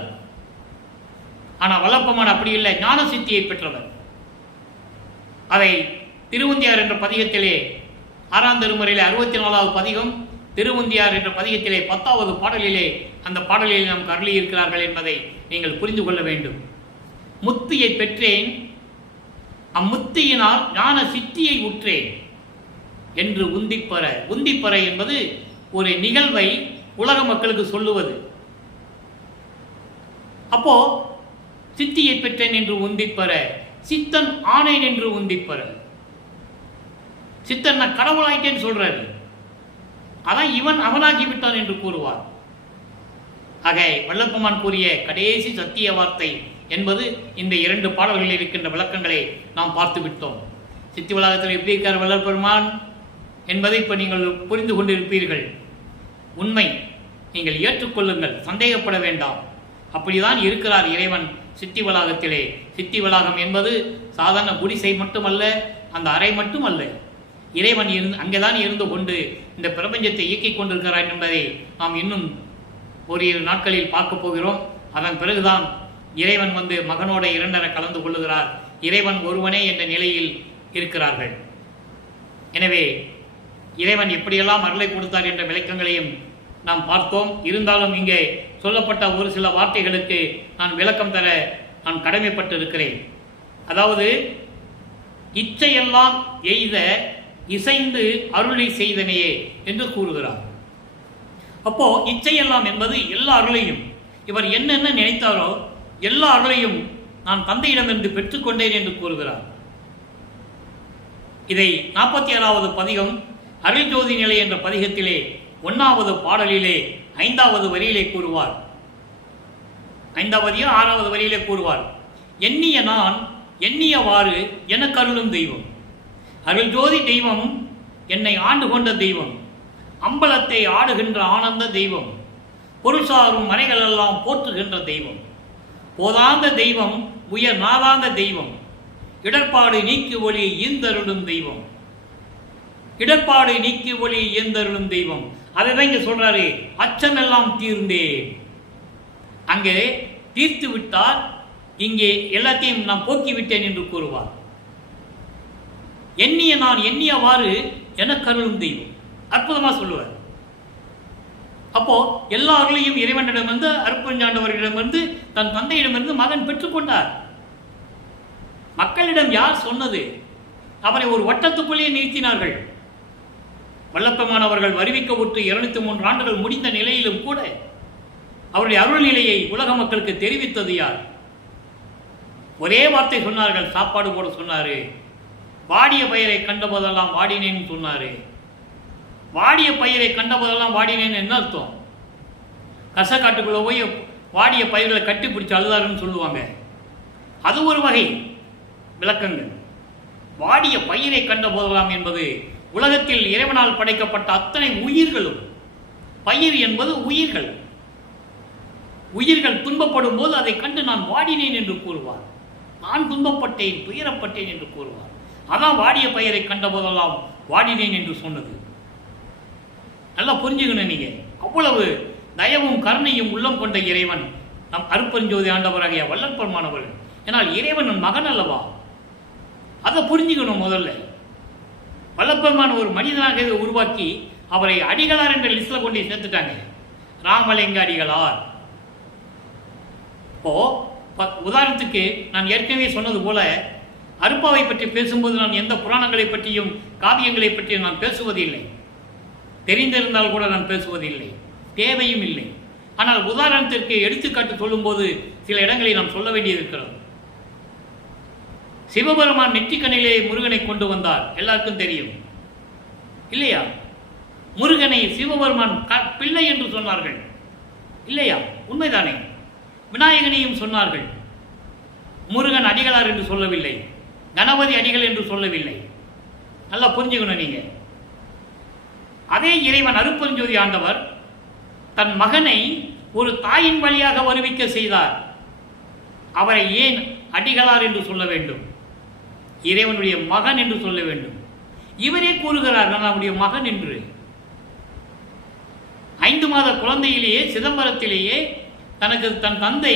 ஆனால் வல்லப்பெருமான் அப்படி இல்லை, ஞான சித்தியை பெற்றவர். அதை திருவுந்தியார் என்ற பதிகத்திலே 6ஆம் திருமுறையிலே 64வது பதிகம், திருவுந்தியார் என்ற பதிகத்திலே 10வது பாடலிலே அந்த பாடலிலே நாம் அருளி இருக்கிறார்கள் என்பதை நீங்கள் புரிந்து கொள்ள வேண்டும். முத்தியை பெற்றேன், அம்முத்தியினால் ஞான சித்தியை உற்றேன் என்று உந்திப்பற என்பது ஒரு நிகழ்வை உலக மக்களுக்கு சொல்லுவது. அப்போ சித்தியை பெற்றேன் என்று உந்திப்பற, சித்தன் ஆனேன் என்று உந்திப்பற. சித்தன் நான் கடவுளாயிட்டேன்னு சொல்றாரு, அதான் இவன் அவனாகிவிட்டான் என்று கூறுவார். ஆக வல்லப்பெருமான் கூறிய கடைசி சத்திய வார்த்தை என்பது இந்த 2 பாடல்களில் இருக்கின்ற விளக்கங்களை நாம் பார்த்து விட்டோம். சித்தி வளாகத்தில் எப்படி இருக்கார் வல்லப்பெருமான் என்பதை இப்போ நீங்கள் புரிந்து கொண்டிருப்பீர்கள். உண்மை, நீங்கள் ஏற்றுக்கொள்ளுங்கள், சந்தேகப்பட வேண்டாம். அப்படிதான் இருக்கிறார் இறைவன் சித்தி வளாகத்திலே. சித்தி வளாகம் என்பது சாதாரண குடிசை மட்டுமல்ல, அந்த அறை மட்டுமல்ல. இறைவன் அங்கேதான் இருந்து கொண்டு இந்த பிரபஞ்சத்தை இயக்கிக் கொண்டிருக்கிறார் என்பதை நாம் இன்னும் ஓரிரு நாட்களில் பார்க்க போகிறோம். அதன் பிறகுதான் இறைவன் மகனோட இரண்டரை கலந்து கொள்ளுகிறார். இறைவன் ஒருவனே என்ற நிலையில் இருக்கிறார்கள். எனவே இறைவன் எப்படியெல்லாம் அருளை கொடுத்தார் என்ற விளக்கங்களையும் நாம் பார்த்தோம். இருந்தாலும் இங்கே சொல்லப்பட்ட ஒரு சில வார்த்தைகளுக்கு நான் விளக்கம் தர நான் கடமைப்பட்டு இருக்கிறேன். அதாவது இச்சையெல்லாம் எய்த இசைந்து அருளை செய்தனையே என்று கூறுகிறார். அப்போ இச்சையெல்லாம் என்பது எல்லா அருளையும், இவர் என்னென்ன நினைத்தாரோ எல்லா அருளையும் நான் தந்தையிடமிருந்து பெற்றுக்கொண்டேன் என்று கூறுகிறார். இதை 47வது பதிகம் அருள்ஜோதி நிலை என்ற பதிகத்திலே 1வது பாடலிலே 5வது வரியிலே கூறுவார். 5வது 6வது வரியிலே கூறுவார். எண்ணிய நான் எண்ணியவாறு எனக்கு அருளும் தெய்வம். அருள்ஜோதி தெய்வம் என்னை ஆண்டு கொண்ட தெய்வம். அம்பலத்தை ஆடுகின்ற ஆனந்த தெய்வம். பொருள்சாரும் மறைகளெல்லாம் போற்றுகின்ற தெய்வம். போதாந்த தெய்வம், உயர் நாதாந்த தெய்வம். இடர்பாடு நீக்கி ஒளி ஈந்தருளும் தெய்வம். இடர்பாடு நீக்கி ஒளி ஈந்தருளும் தெய்வம். அதை தான் இங்கே சொல்றாரு, அச்சமெல்லாம் தீர்ந்தேன். அங்கே தீர்த்து விட்டார், இங்கே எல்லாத்தையும் நான் போக்கிவிட்டேன் என்று கூறுவார். எண்ணிய நான் எண்ணியவாறு எனக்கு அருளும் தெய்வம். அற்புதமாக சொல்லுவார். அப்போ எல்லா அருளையும் இறைவனிடமிருந்து அருட்பெருஞ்சாண்டவர்களிடமிருந்து தன் தந்தையிடமிருந்து மகன் பெற்றுக்கொண்டார். மக்களிடம் யார் சொன்னது? அவரை ஒரு வட்டத்துக்குள்ளேயே நிறுத்தினார்கள். வல்லப்பெருமானவர்கள் வருவிக்க விட்டு 203 ஆண்டுகள் முடிந்த நிலையிலும் கூட அவருடைய அருள் நிலையை உலக மக்களுக்கு தெரிவித்தது யார்? ஒரே வார்த்தை சொன்னார்கள். சாப்பாடு போட சொன்னாரு. வாடிய பயிரை கண்டபோதெல்லாம் வாடினேன்னு சொன்னாரு. வாடிய பயிரை கண்டபோதெல்லாம் வாடினேன்னு என்ன அர்த்தம்? கசக்காட்டுக்குள்ள போய் வாடிய பயிர்களை கட்டி பிடிச்சி அழுதாருன்னு சொல்லுவாங்க. அது ஒரு வகை விளக்கங்கள். வாடிய பயிரை கண்ட போதெல்லாம் என்பது உலகத்தில் இறைவனால் படைக்கப்பட்ட அத்தனை உயிர்களும், பயிர் என்பது உயிர்கள், உயிர்கள் துன்பப்படும் போது அதை கண்டு நான் வாடினேன் என்று கூறுவார். நான் துன்பப்பட்டேன், துயரப்பட்டேன் என்று கூறுவார். அதான் வாடிய பயிரை கண்ட போதெல்லாம் வாடினேன் என்று சொன்னது. நல்லா புரிஞ்சுக்கணும். நீங்க அவ்வளவு தயவும் கருணையும் உள்ளம் கொண்ட இறைவன் நம் அருட்பெருஞ்சோதி ஆண்டவராகிய வல்லற்பெருமானவர்கள். ஏனால் இறைவன் மகன் அல்லவா? அதை புரிஞ்சுக்கணும். முதல்ல வல்லப்பெருமான் ஒரு மனிதனாக உருவாக்கி அவரை அடிகளார் என்ற லிஸ்ட்ல கொண்டு சேர்த்துட்டாங்க. ராமலிங்க அடிகளார். இப்போ உதாரணத்துக்கு நான் ஏற்கனவே சொன்னது போல அருப்பாவை பற்றி பேசும்போது நான் எந்த புராணங்களை பற்றியும் காவியங்களை பற்றியும் நான் பேசுவதில்லை. தெரிந்திருந்தால் கூட நான் பேசுவதில்லை, தேவையும் இல்லை. ஆனால் உதாரணத்திற்கு எடுத்துக்காட்டு சொல்லும்போது சில இடங்களை நாம் சொல்ல வேண்டியது இருக்கிறது. சிவபெருமான் நெற்றிக்கண்ணிலே முருகனை கொண்டு வந்தார், எல்லாருக்கும் தெரியும் இல்லையா? முருகனை சிவபெருமான் பிள்ளை என்று சொன்னார்கள் இல்லையா? உண்மைதானே? விநாயகனையும் சொன்னார்கள். முருகன் அடிகளார் என்று சொல்லவில்லை, கணபதி அடிகள் என்று சொல்லவில்லை. நல்லா புரிஞ்சுக்கணும் நீங்க. அதே இறைவன் அருட்பெருஞ்சோதி ஆண்டவர் தன் மகனை ஒரு தாயின் வழியாக வருவிக்க செய்தார். அவரை ஏன் அடிகளார் என்று சொல்ல வேண்டும்? இறைவனுடைய மகன் என்று சொல்ல வேண்டும். இவரே கூறுகிறார், நான் அவருடைய மகன் என்று. 5 மாத குழந்தையிலேயே சிதம்பரத்திலேயே தனக்கு தன் தந்தை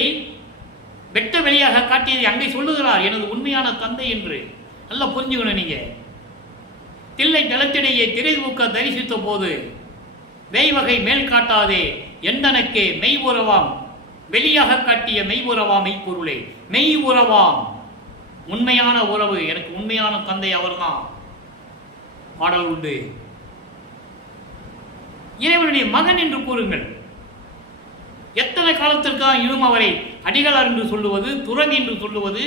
வெட்ட வெளியாக காட்டியதை அங்கே சொல்லுகிறார், எனது உண்மையான தந்தை என்று. நல்லா புரிஞ்சுக்கணும் நீங்க. தில்லை ஜலத்திடையே திரைதூக்க தரிசித்த போது வேய்வகை மேல் காட்டாதே எந்தனக்கே மெய் உறவாம், வெளியாக காட்டிய மெய் உறவா மெய்ப்பொருளே, மெய் உறவாம், உண்மையான உறவு, எனக்கு உண்மையான தந்தை அவர்தான். பாடல் உண்டு. இறைவனுடைய மகன் என்று கூறுங்கள். எத்தனை காலத்திற்கு தான் இன்னும் அவரை அடிகளார் என்று சொல்லுவது, துறவி என்று சொல்லுவது,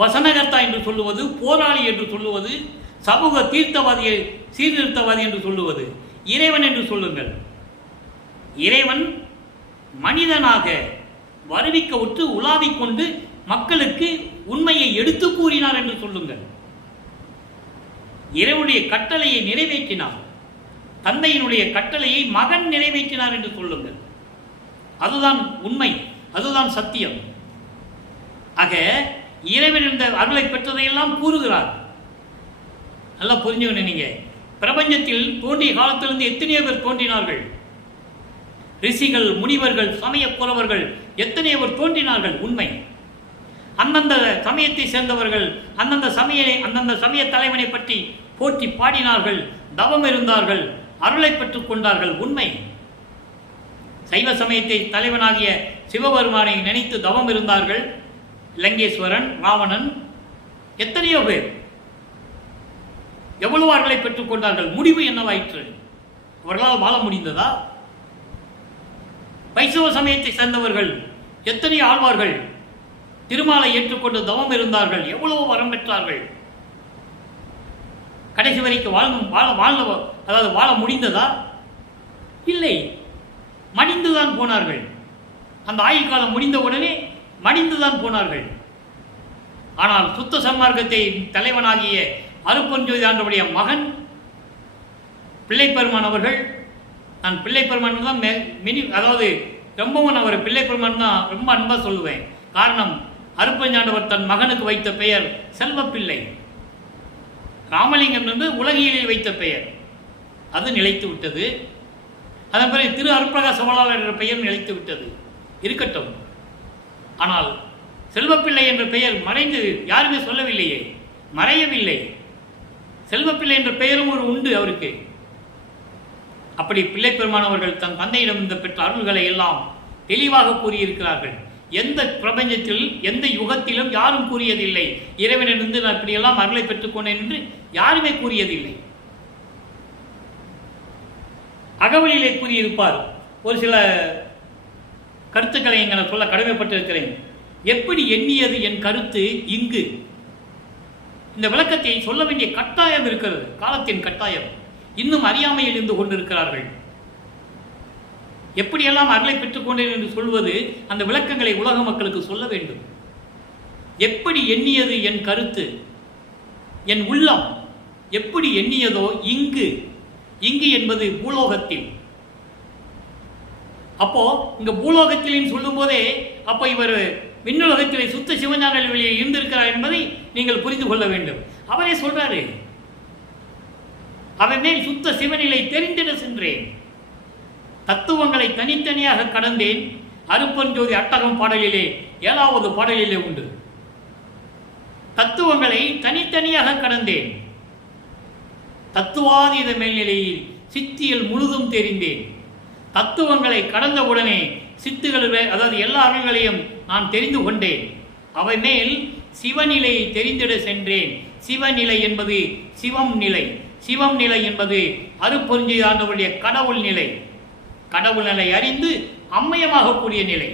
வசனகர்த்தா என்று சொல்லுவது, போராளி என்று சொல்லுவது, சமூக தீர்த்தவாதியை சீர்திருத்தவாதி என்று சொல்லுவது? இறைவன் என்று சொல்லுங்கள். இறைவன் மனிதனாக வருவிக்க விட்டு உலாவிக் கொண்டு மக்களுக்கு உண்மையை எடுத்து கூறினார் என்று சொல்லுங்கள். இறைவனுடைய கட்டளையை நிறைவேற்றினார். தந்தையினுடைய கட்டளையை மகன் நிறைவேற்றினார் என்று சொல்லுங்கள். அதுதான் உண்மை, அதுதான் சத்தியம். ஆக இறைவன் இந்த அருளை பெற்றதையெல்லாம் கூறுகிறார். நல்லா புரிஞ்சுக்கணும் நீங்க. பிரபஞ்சத்தில் தோன்றிய காலத்திலிருந்து எத்தனையோ பேர் தோன்றினார்கள். ரிஷிகள், முனிவர்கள், சமய புறவர்கள் எத்தனையோ பேர் தோன்றினார்கள். உண்மை. அந்தந்த சமயத்தை சேர்ந்தவர்கள் அந்தந்த சமய தலைவனை பற்றி போற்றி பாடினார்கள், தவம் இருந்தார்கள், அருளை பெற்றுக் கொண்டார்கள். உண்மை. சைவ சமயத்தை தலைவனாகிய சிவபெருமானை நினைத்து தவம் இருந்தார்கள். லங்கேஸ்வரன், ராவணன், எத்தனையோ பேர் எவ்வளவு அருளை பெற்றுக் கொண்டார்கள். முடிவு என்னவாயிற்று? அவர்களால் வாழ முடிந்ததா? வைஷ்ணவ சமயத்தை சேர்ந்தவர்கள் எத்தனை ஆழ்வார்கள் திருமாலை ஏற்றுக்கொண்டு தவம் இருந்தார்கள், எவ்வளவு வரம் பெற்றார்கள். கடைசி வரைக்கும் வாழ முடிந்ததா? இல்லை, மடிந்துதான் போனார்கள். அந்த ஆயுள் காலம் முடிந்தவுடனே மடிந்துதான் போனார்கள். ஆனால் சுத்த சன்மார்க்கத்தை தலைவனாகிய அருட்பெருஞ்சோதி ஆண்டவருடைய மகன் பிள்ளைப்பெருமான் அவர்கள், நான் பிள்ளைப்பெருமான் தான் அதாவது ரொம்பவும் நான் ஒரு பிள்ளைப்பெருமான் தான் ரொம்ப அன்பாக சொல்லுவேன். காரணம், அருட்பெருஞ்சாண்டவர் தன் மகனுக்கு வைத்த பெயர் செல்வப்பிள்ளை. ராமலிங்கம் என்று உலகியலில் வைத்த பெயர், அது நிலைத்து விட்டது. அதன் பிறகு திரு அருட்பிரகாச வள்ளலார் என்ற பெயர் நிலைத்து விட்டது, இருக்கட்டும். ஆனால் செல்வப்பிள்ளை என்ற பெயர் மறைந்து யாருமே சொல்லவில்லையே, மறையவில்லை. செல்வப்பிள்ளை என்ற பெயரும் ஒரு உண்டு அவருக்கு. அப்படி பிள்ளை பெருமானவர்கள் தன் தந்தையிடம் இந்த பெற்ற அருள்களை எல்லாம் தெளிவாக கூறியிருக்கிறார்கள். எந்த பிரபஞ்சத்தில் எந்த யுகத்திலும் யாரும் கூறியதில்லை, இறைவனிலிருந்து நான் இப்படியெல்லாம் அருளை பெற்றுக்கொண்டேன் என்று யாருமே கூறியதில்லை. அகவலிலே கூறியிருப்பார். ஒரு சில கருத்துக்களை எங்களை சொல்ல கடமைப்பட்டிருக்கிறேன். எப்படி எண்ணியது என் கருத்து இங்கு. இந்த விளக்கத்தை சொல்ல வேண்டிய கட்டாயம் இருக்கிறது, காலத்தின் கட்டாயம். இன்னும் அறியாமையில் இருந்து கொண்டிருக்கிறார்கள். எப்படியெல்லாம் அருளை பெற்றுக்கொண்டேன் என்று சொல்வது, அந்த விளக்கங்களை உலக மக்களுக்கு சொல்ல வேண்டும். எப்படி எண்ணியது என் கருத்து, என் உள்ளம் எப்படி எண்ணியதோ இங்கு. இங்கு என்பது பூலோகத்தில். அப்போ இங்க பூலோகத்தில் சொல்லும் போதே அப்போ இவர் விண்ணுலகத்திலே சுத்த சிவஞான வெளியே இருந்திருக்கிறார் என்பதை நீங்கள் புரிந்து கொள்ள வேண்டும். அவரே சொல்றாரு, அவன் மேல் சுத்த சிவநிலை தெரிந்திட சென்றேன், தத்துவங்களை தனித்தனியாக கடந்தேன். அருட்பெருஞ்சோதி அட்டகம் பாடலிலே 7வது பாடலிலே உண்டு. தத்துவங்களை தனித்தனியாக கடந்தேன், தத்துவாதீத மேல்நிலையில் சித்தியில் முழுதும் தெரிந்தேன். தத்துவங்களை கடந்தவுடனே சித்துகளிலே, அதாவது எல்லா அருள்களையும் நான் தெரிந்து கொண்டேன். அவை மேல் சிவநிலையை தெரிந்திட சென்றேன். சிவநிலை என்பது சிவம் நிலை, சிவம் நிலை என்பது அருட்பெருஞ்சோதி ஆண்டவருடைய கடவுள் நிலை. கடவுள் நிலை அறிந்து அம்மயமாக கூடிய நிலை.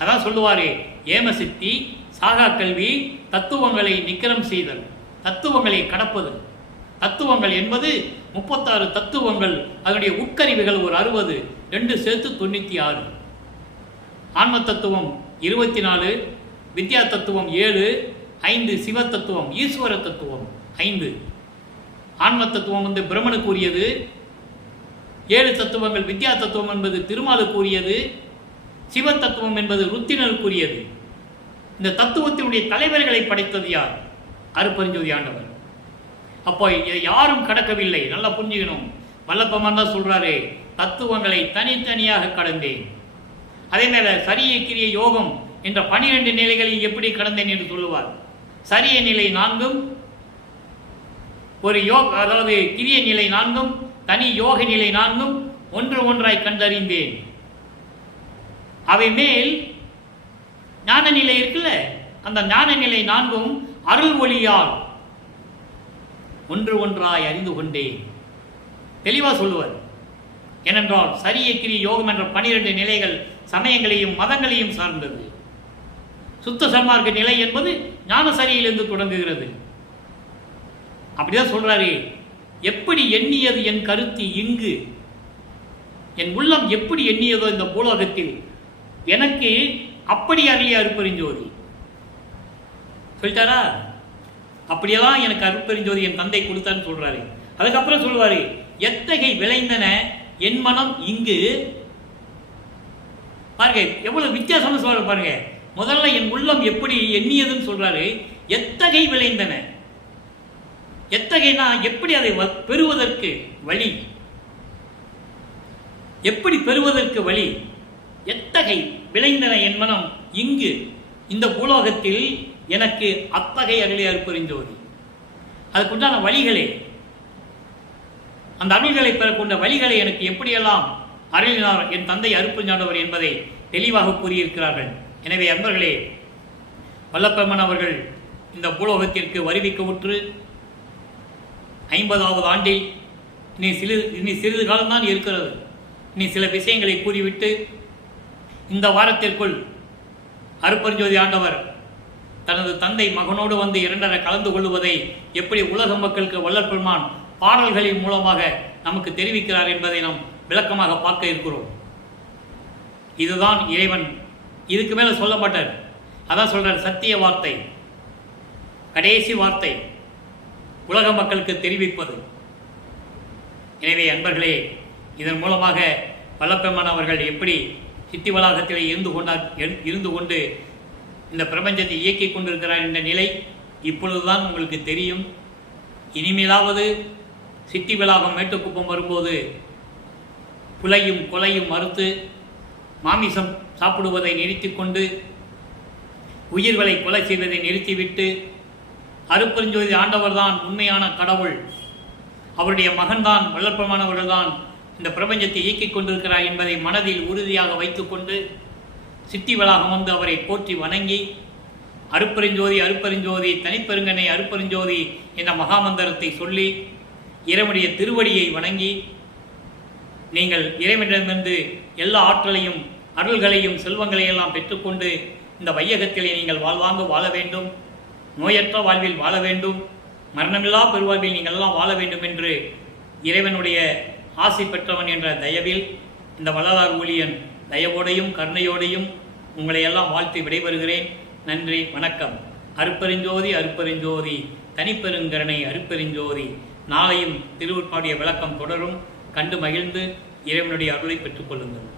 அதான் சொல்லுவாரே, ஏமசித்தி, சாகா கல்வி, தத்துவங்களை நிக்கிரம் செய்தல், தத்துவங்களை கடப்பது. தத்துவங்கள் என்பது 36 தத்துவங்கள், அதனுடைய உட்கருவிகள் ஒரு 60, 2 சேர்த்து 96. ஆன்ம தத்துவம் 24, வித்யா தத்துவம் 7, 5 சிவ தத்துவம், ஈஸ்வர தத்துவம் 5. ஆன்ம தத்துவம் வந்து பிரம்மனுக்கு உரியது. 7 தத்துவங்கள், வித்யா தத்துவம் என்பது திருமாலுக்கு உரியது. சிவ தத்துவம் என்பது ருத்தினருக்குரியது. இந்த தத்துவத்தினுடைய தலைவர்களை படைத்தது யார்? அருட்பெருஞ்சோதி ஆண்டவர். அப்போ இதை யாரும் கடக்கவில்லை, நல்லா புரிஞ்சுக்கணும். வல்லப்பமான் தான் சொல்றாரு, தத்துவங்களை தனித்தனியாக கடந்தேன். அதே மேல சரிய கிரிய யோகம் என்ற 12 நிலைகளில் எப்படி கடந்தேன் என்று சொல்லுவார். சரிய நிலை 4, ஒரு யோக, அதாவது கிரிய நிலை 4, தனி யோக நிலை 4 ஒன்று ஒன்றாய் கண்டறிந்தேன். அவை மேல் ஞான நிலை இருக்குல்ல, அந்த ஞான நிலை 4 அருள் ஒளியால் ஒன்று ஒன்றாய் அறிந்து கொண்டேன். தெளிவா சொல்லுவார். ஏனென்றால் சரிய கிரிய யோகம் என்ற 12 நிலைகள் சமயங்களையும் மதங்களையும் சார்ந்தது. சுத்த சன்மார்க்க நிலை என்பது ஞான சரியிலிருந்து தொடங்குகிறது. அப்படிதான் சொல்றாரு, எப்படி எண்ணியது என் கருத்து இங்கு. என் உள்ளம் எப்படி எண்ணியதோ இந்த பூலோகத்தில் எனக்கு அப்படி அருளிய அருட்பெருஞ்சோதி. சொல்லிட்டாரா? அப்படியெல்லாம் எனக்கு அருட்பெருஞ்சோதி என் தந்தை கொடுத்தான்னு சொல்றாரு. அதுக்கப்புறம் சொல்லுவாரு, எத்தகை விளைந்தன என் மனம் இங்கு. பாருங்க எவ்வளவு வித்தியாசம் சொல்ற பாருங்க. முதல்ல என் உள்ளம் எப்படி எண்ணியதுன்னு சொல்றாரு. எத்தகை விளைந்தன, எத்தகைனா எப்படி அதை பெறுவதற்கு வழி, எப்படி பெறுவதற்கு வழி. எத்தகை விளைந்தன என் மனம் இங்கு, இந்த பூலோகத்தில் எனக்கு அத்தகை அருளிய அருட்பெருஞ்சோதி. அதுக்குண்டான வழிகளே, அந்த அருள்களை பெறக்கொண்ட வழிகளை எனக்கு எப்படியெல்லாம் அருளினார் என் தந்தை அருட்பெருஞ்சாண்டவர் என்பதை தெளிவாக கூறியிருக்கிறார்கள். எனவே அன்பர்களே, வல்லப்பெருமான் அவர்கள் இந்த பூலோகத்திற்கு வருவிக்க உற்று 50வது ஆண்டில் இனி சிறிது காலம்தான் இருக்கிறது. இனி சில விஷயங்களை கூறிவிட்டு இந்த வாரத்திற்குள் அருட்பெருஞ்சோதி ஆண்டவர் தனது தந்தை மகனோடு வந்து இரண்டர கலந்து கொள்வதை எப்படி உலக மக்களுக்கு வள்ளல் பெருமான் பாடல்களின் மூலமாக நமக்கு தெரிவிக்கிறார் என்பதை நாம் விளக்கமாக பார்க்க இருக்கிறோம். இதுதான் இறைவன். இதுக்கு மேல சொல்ல மாட்டார். அதான் சொல்றார், சத்திய வார்த்தை, கடைசி வார்த்தை உலக மக்களுக்கு தெரிவிப்பது. எனவே அன்பர்களே, இதன் மூலமாக வல்லபெருமான் அவர்கள் எப்படி சித்தி வளாகத்திலே இருந்து கொண்டு இந்த பிரபஞ்சத்தை இயக்கிக் கொண்டிருக்கிறார் என்ற நிலை இப்பொழுதுதான் உங்களுக்கு தெரியும். இனிமேலாவது சித்தி வளாகம் மேட்டுக்குப்பம் வரும்போது புலையும் கொலையும் மறுத்து மாமிசம் சாப்பிடுவதை நிறுத்தி கொண்டு உயிர்களை கொலை செய்வதை நிறுத்திவிட்டு அருட்பெருஞ்சோதி ஆண்டவர்தான் உண்மையான கடவுள், அவருடைய மகன்தான் வல்லபெருமான் அவர்கள்தான் இந்த பிரபஞ்சத்தை இயக்கிக் கொண்டிருக்கிறார் என்பதை மனதில் உறுதியாக வைத்துக்கொண்டு சித்தி வளாகம் வந்து அவரை போற்றி வணங்கி அருட்பெருஞ்சோதி அருட்பெருஞ்சோதி தனிப்பெருங்கனை அருட்பெருஞ்சோதி என்ற மகாமந்திரத்தை சொல்லி இறைவனுடைய திருவடியை வணங்கி நீங்கள் இறைவனிடமிருந்து எல்லா ஆற்றலையும் அருள்களையும் செல்வங்களையெல்லாம் பெற்றுக்கொண்டு இந்த வையகத்திலே நீங்கள் வாழ்வாங்க வாழ வேண்டும், நோயற்ற வாழ்வில் வாழ வேண்டும், மரணமில்லா பெருவாழ்வில் நீங்கள் எல்லாம் வாழ வேண்டும் என்று இறைவனுடைய ஆசி பெற்றவன் என்ற தயவில் இந்த வள்ளலார் ஊழியன் தயவோடையும் கருணையோடையும் உங்களை எல்லாம் வாழ்த்து விடைபெறுகிறேன். நன்றி, வணக்கம். அருட்பெருஞ்சோதி அருட்பெருஞ்சோதி தனிப்பெருங்கருணை அருட்பெருஞ்சோதி. நாளையும் திருவுட்பாடிய விளக்கம் தொடரும். கண்டு மகிழ்ந்து இறைவனுடைய அருளை பெற்றுக்கொள்ளுங்கள்.